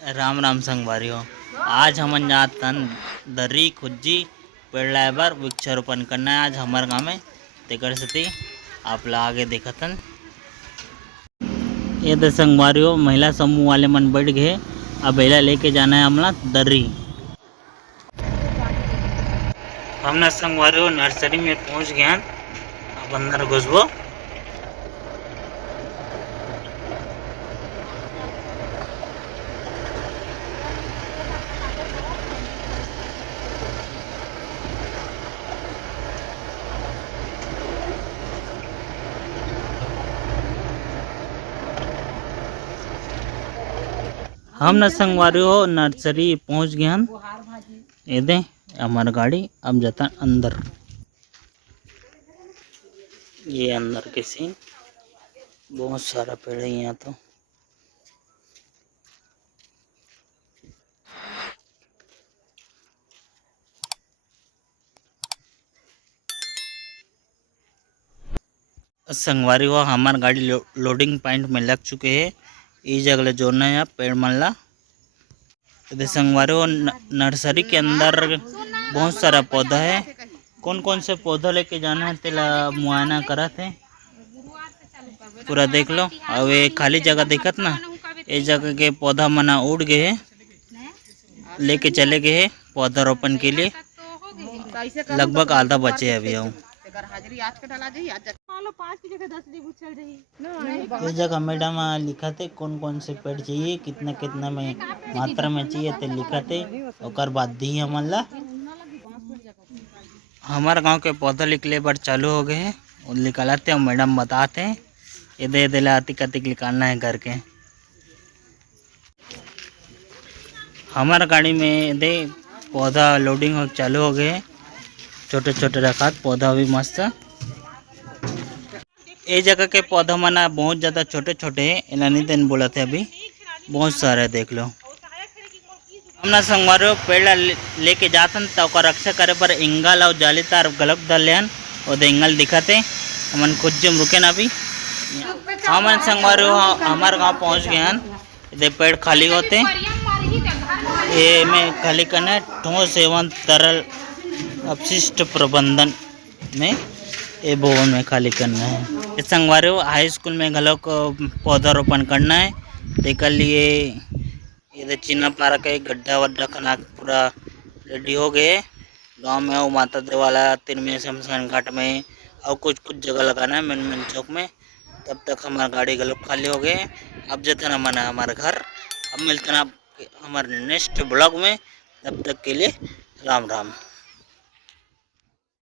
राम राम संगवारी हो। आज हमन जातन दर्री खुज्जी पेड़ लाए बर वृक्षारोपण करना है आज हमारे गाँव में। तेकर सेती आप ला आगे देखतन। ये दे संगवारी हो, महिला समूह वाले मन बैठ गए। अब एला लेके जाना है हमला दर्री। हमने संगवारी हो नर्सरी में पहुंच गए। अब अंदर घुसबो। हम न संगवारी हो नर्सरी पहुंच गए हम। ये दे हमार गाड़ी अब जाता अंदर। ये अंदर के सीन, बहुत सारा पेड़ है यहाँ तो। संगवारी हो हमार गाड़ी लोडिंग पॉइंट में लग चुके हैं। इस जगह जोड़ना है पेड़ मन ला। तो संगवारी हो नर्सरी के अंदर बहुत सारा पौधा है। कौन कौन से पौधा लेके जाना है तेला मुआयना करत है। पूरा देख लो। अब ये खाली जगह दिखत ना, ये जगह के पौधा मना उड़ गए है, लेके चले गए हैं पौधा रोपण के लिए। लगभग आधा बचे अभी हम। ये जगह मैडम लिखा थे कौन कौन से पेड़ चाहिए, कितना कितना में मात्रा में चाहिए तो लिखा थे। और बाद दी हमन ला हमारे गांव के पौधा निकले पर चालू हो गए हैं। निकालते हैं मैडम बताते हैं। ये दे अतिक अतिक निकालना है करके। हमारा गाड़ी में दे पौधा लोडिंग हो चालू हो गए। छोटे छोटे रखा पौधा भी मस्त। ये जगह के पौधा मना बहुत ज़्यादा छोटे छोटे हैं। इला नहीं दिन बोला थे अभी बहुत सारे देख लो। हमने संगवारी पेड़ लेके जातन तो रक्षा करे पर इंगल और जाली तार गलत डाल लेन और इंगल दिखाते हमन खुद जम रुके ना अभी। हमन संगवारी हमारे गांव पहुंच गए हैं। इधर पेड़ खाली होते ये में खाली करना है ठोस एवं तरल अपशिष्ट प्रबंधन में ये भवन में खाली करना है। संगवारी हाई स्कूल में घलोक पौधारोपण करना है। तेकर लिए ये चिन्ह पारा के गड्ढा वड्ढा खना पूरा रेडी हो गए। गांव में और माता देवाला तिरमिया शमशान घाट में और कुछ जगह लगाना है मेन चौक में। तब तक हमारा गाड़ी गलोक खाली हो गए। अब जतना मना हमारे घर। अब मिलते ना हमारे नेक्स्ट ब्लॉग में। तब तक के लिए राम राम।